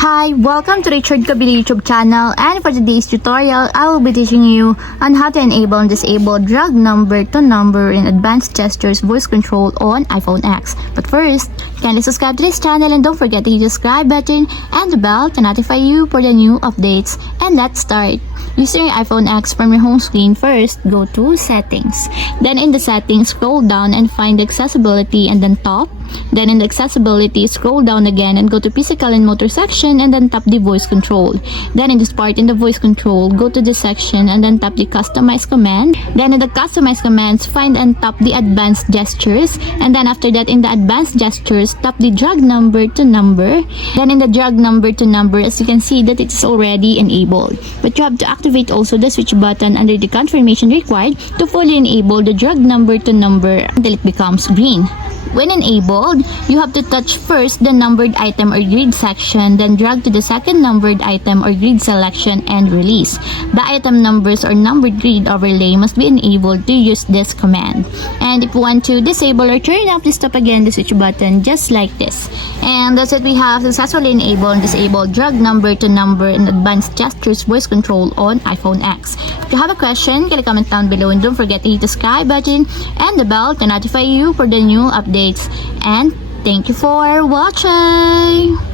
Hi, welcome to Richard Kabili YouTube channel, and for today's tutorial, I will be teaching you on how to enable and disable drag number to number in advanced gestures voice control on iPhone X. But first, kindly subscribe to this channel and don't forget to hit the subscribe button and the bell to notify you for the new updates. And let's start. Using your iPhone X from your home screen, first go to Settings. Then in the Settings, scroll down and find Accessibility and then Top. Then in the Accessibility, scroll down again and go to Physical and Motor section and then tap the Voice Control. Then in this part, in the Voice Control, go to the section and then tap the Customize command. Then in the Customize commands, find and tap the Advanced Gestures. And then after that, in the Advanced Gestures, tap the Drag Number to Number. Then in the Drag Number to Number, as you can see that it is already enabled. But you have to activate also the switch button under the confirmation required to fully enable the drag number to number until it becomes green. When enabled, you have to touch first the numbered item or grid section, then drag to the second numbered item or grid selection and release. The item numbers or numbered grid overlay must be enabled to use this command. And if you want to disable or turn off, just tap again the switch button just like this. And that's it, we have successfully enabled and disabled drag number to number and advanced gestures voice control on iPhone X. If you have a question, can comment down below and don't forget to hit the subscribe button and the bell to notify you for the new updates. And thank you for watching.